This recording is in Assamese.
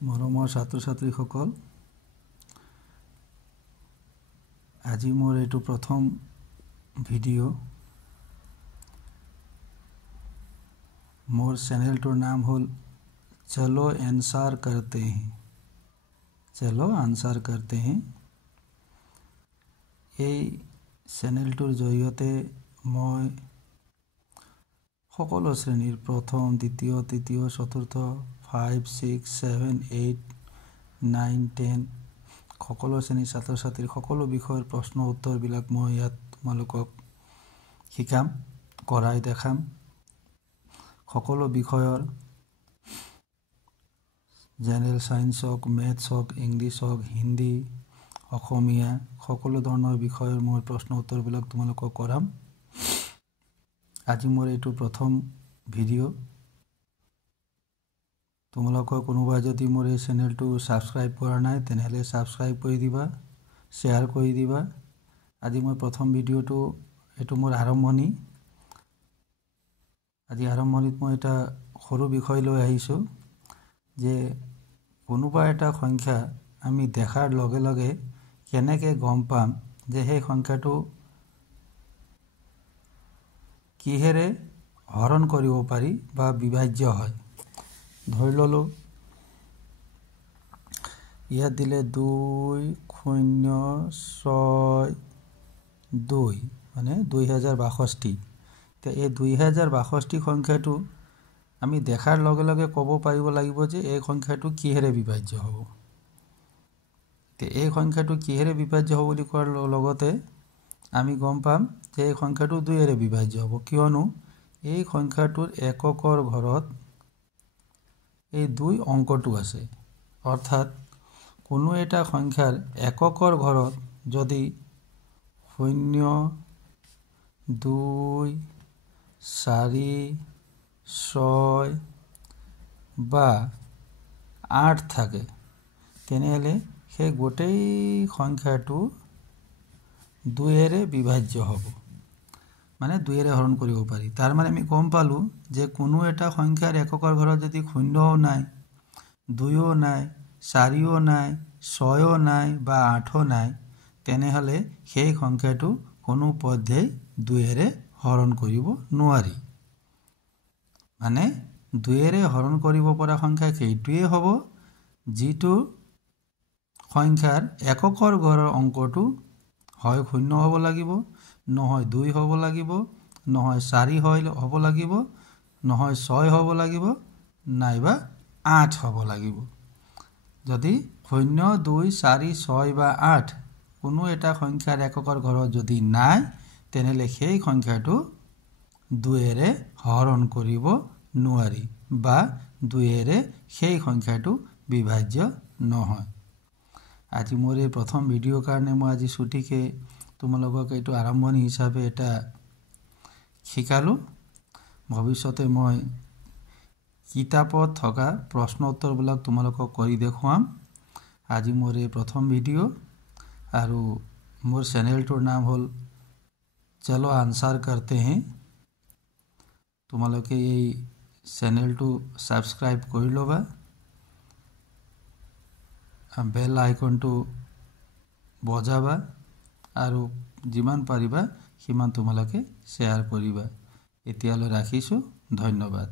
মৰমৰ ছাত্ৰ ছাত্ৰীসকল, আজি মোৰ এইটো প্ৰথম ভিডিঅ'। মোৰ চেনেলটোৰ নাম হ'ল চলো আনসাৰ কৰতে हैं। চলো আনসাৰ কৰতে हैं। এই চেনেলটোৰ জৰিয়তে মই সকলো শ্ৰেণীৰ প্ৰথম, দ্বিতীয়, তৃতীয়, চতুৰ্থ, 5, 6, 7, 8, 9, 10 সকলো শ্ৰেণীৰ ছাত্ৰ ছাত্ৰীৰ সকলো বিষয়ৰ প্ৰশ্ন উত্তৰবিলাক মই ইয়াত তোমালোকক শিকাম, কৰাই দেখাম। সকলো বিষয়ৰ জেনেৰেল সায়েন্স হওক, মেথছ হওক, ইংলিছ হওক, হিন্দী, অসমীয়া সকলো ধৰণৰ বিষয়ৰ মই প্ৰশ্ন উত্তৰবিলাক তোমালোকক কৰাম। আজি মোৰ এইটো প্ৰথম ভিডিঅ'। তোমালোকৰ কোনোবাই যদি মোৰ এই চেনেলটো ছাবস্ক্ৰাইব কৰা নাই তেনেহ'লে ছাবস্ক্ৰাইব কৰি দিবা, শ্বেয়াৰ কৰি দিবা। আজি মই প্ৰথম ভিডিঅ'টো, এইটো মোৰ আৰম্ভণি। আজি আৰম্ভণিত মই এটা সৰু বিষয় লৈ আহিছোঁ যে কোনোবা এটা সংখ্যা আমি দেখাৰ লগে লগে কেনেকৈ গম পাম যে সেই সংখ্যাটো কিহেৰে হৰণ কৰিব পাৰি বা বিভাজ্য হয়। ধৰি ল'লোঁ ইয়াত দিলে 2062 মানে 2062। এতিয়া এই 2062 সংখ্যাটো আমি দেখাৰ লগে লগে ক'ব পাৰিব লাগিব যে এই সংখ্যাটো কিহেৰে বিভাজ্য হ'ব। এতিয়া এই সংখ্যাটো কিহেৰে বিভাজ্য হ'ব বুলি কোৱাৰ লগতে আমি গম পাম যে এই সংখ্যাটো 2ৰে বিভাজ্য হ'ব, কিয়নো এই সংখ্যাটোৰ এককৰ ঘৰত এই 2 অংকটো আছে। অৰ্থাৎ কোনো এটা সংখ্যাৰ এককৰ ঘৰত যদি 0, 2, 4, 6 বা 8 থাকে তেনেহ'লে সেই গোটেই সংখ্যাটো 2ৰে বিভাজ্য হ'ব, মানে 2ৰে হৰণ কৰিব পাৰি। তাৰ মানে আমি গম পালোঁ যে কোনো এটা সংখ্যাৰ এককৰ ঘৰত যদি 0ও নাই, 2ও নাই, 4ও নাই, 6ও নাই বা 8ও নাই তেনেহ'লে সেই সংখ্যাটো কোনো পধ্যেই 2ৰে হৰণ কৰিব নোৱাৰি। মানে 2ৰে হৰণ কৰিব পৰা সংখ্যা সেইটোৱেই হ'ব যিটো সংখ্যাৰ এককৰ ঘৰৰ অংকটো হয় 0 হ'ব লাগিব, নহয় 2 হ'ব লাগিব, নহয় 4 হ'ব লাগিব, নহয় 6 হ'ব লাগিব, নাইবা 8 হ'ব লাগিব। যদি 0, 2, 4, 6 বা 8 কোনো এটা সংখ্যাৰ এককৰ ঘৰত যদি নাই তেনেহ'লে সেই সংখ্যাটো 2ৰে হৰণ কৰিব নোৱাৰি বা 2ৰে সেই সংখ্যাটো বিভাজ্য নহয়। আজি মোৰ এই প্ৰথম ভিডিঅ'ৰ কাৰণে মই আজি ছুটিকৈ তোমালোকক এইটো আৰম্ভণি হিচাপে এটা শিকালোঁ। ভৱিষ্যতে মই কিতাপত থকা প্ৰশ্ন উত্তৰবিলাক তোমালোকক কৰি দেখুৱাম। আজি মোৰ এই প্ৰথম ভিডিঅ' আৰু মোৰ চেনেলটোৰ নাম হ'ল চলো আনসাৰ কৰতে हैं। তোমালোকে এই চেনেলটো ছাবস্ক্ৰাইব কৰি ল'বা, বেল আইকনটো বজাবা আৰু যিমান পাৰিবা সিমান তোমালোকে শ্বেয়াৰ কৰিবা। এতিয়ালৈ ৰাখিছোঁ, ধন্যবাদ।